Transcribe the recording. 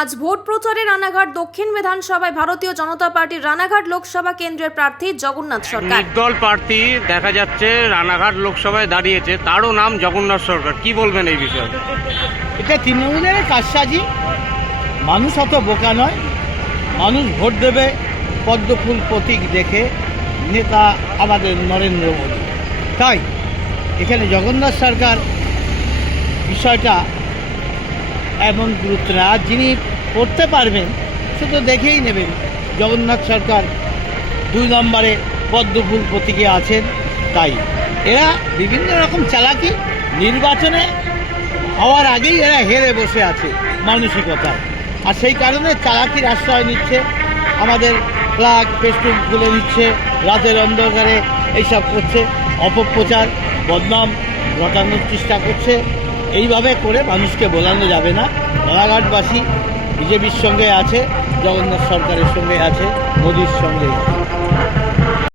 আজ ভোট প্রচারে রানাঘাট দক্ষিণ বিধানসভায় ভারতীয় জনতা পার্টির রানাঘাট লোকসভা কেন্দ্রের প্রার্থী জগন্নাথ সরকার। নির্দল প্রার্থী দেখা যাচ্ছে রানাঘাট লোকসভায় দাঁড়িয়েছে তারও নাম জগন্নাথ সরকার। কি বলবেন এই বিষয়ে? এটা তৃণমূলের কারসাজি মানুষ অত বোকা নয়। মানুষ ভোট দেবে পদ্মফুল প্রতীক দেখে নেতা আমাদের নরেন্দ্র মোদী। তাই এখানে জগন্নাথ সরকার বিষয়টা এমন গুরুত্ব না আর যিনি করতে পারবেন, সে তো দেখেই নেবেন। জগন্নাথ সরকার দুই নম্বরে পদ্মফুল প্রতীকে আছেন, তাই এরা বিভিন্ন রকম চালাকি, নির্বাচনে হওয়ার আগেই এরা হেরে বসে আছে মানসিকতায়। আর সেই কারণে চালাকির আশ্রয় নিচ্ছে, আমাদের প্লাগ ফেস্টুন খুলে নিচ্ছে রাতের অন্ধকারে এইসব করছে, অপপ্রচার, বদনাম, ঘটানোর চেষ্টা করছে। এইভাবে করে মানুষকে বোলানো যাবে না। রানাঘাটবাসী বিজেপির সঙ্গে আছে, জগন্নাথ সরকারের সঙ্গে আছে, মোদির সঙ্গে আছে।